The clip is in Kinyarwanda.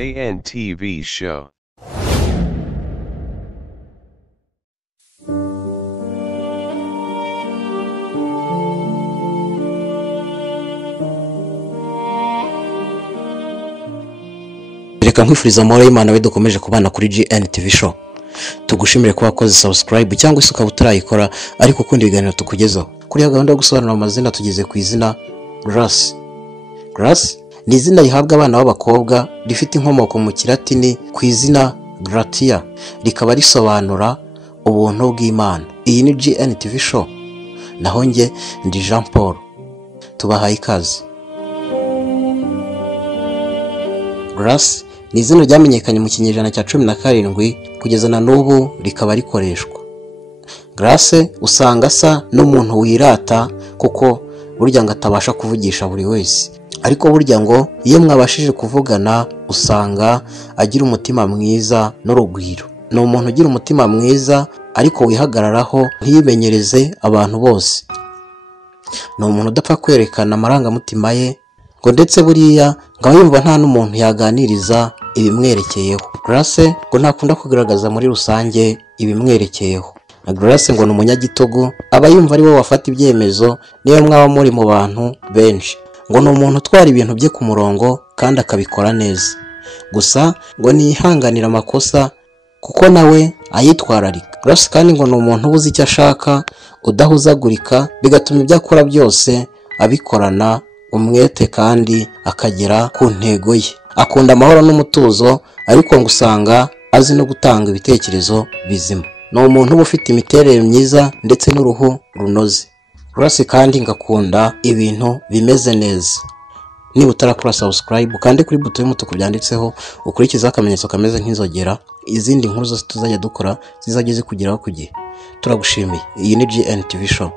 JNTV show. Reka nkwifuriza amahoro y'Imana we dukomeje kubana kuri GNTV show. Tugushimire ko wakoze subscribe cyangwa isuka butarayikora ariko kundi biganiro tukugezaho. Kuri gahunda yo gusobanura amazina tugeze ku izina Grace. Grace ni izina rihabwa abana b'abakobwa rifite inkomoko mu Kilatini ku izina Gratia, rikaba risobanura ubuntu bw'Imana. Iyi ni GNTV show. Naho nge ndi Jean Paul. Tubahaye ikaze. Grace ni izina ryamenyekanye mu kinyejana cya 17 kugeza na n'ubu rikaba rikoreshwa. Grace usanga asa n'umuntu wirata kuko burya ngo atabasha kuvugisha buri wese, ariko burya ngo iyo mwabashije kuvugana usanga agira umutima mwiza n'urugwiro. Ni umuntu ugira umutima mwiza ariko wihagararaho ntiyimenyereze abantu bose. Ni umuntu udapfa kwerekana amarangamutima ye ngo ndetse buriya ngo yumva nta n'umuntu yaganiriza ibimwerekeyeho. Grace ngo ntakunda kugaragaza muri rusange ibimwerekeyeho. Grace ngo ni umunyagitugu, aba yumva ari we wafata ibyemezo niyo mwaba muri mu bantu benshi. Ngo ni umuntu utwara ibintu bye ku murongo kandi akabikora neza. Gusa ngo nihanganira amakosa kuko nawe ayitwararika. Grace kandi ngo ni umuntu ubuze icyo ashaka, udahuzagurika, bigatuma ibyo akora byose abikorana umwete kandi akagera ku ntego ye. Akunda amahoro n'umutuzo, ariko ngo usanga azi no gutanga ibitekerezo bizima. Ni umuntu uba ufite imiterere myiza ndetse n'uruhu runoze. Grace kandi ngakunda ibintu bimeze neza. Niba utarakora subscribe kandi kuri buto y'umutuku byanditseho ukurikiza akamenyetso kameze nk'inzogera, izindi nkuru zose tuzajya dukora zizajye zikugeraho ku gihe. Turagushimiye. Iyi ni GNTV show.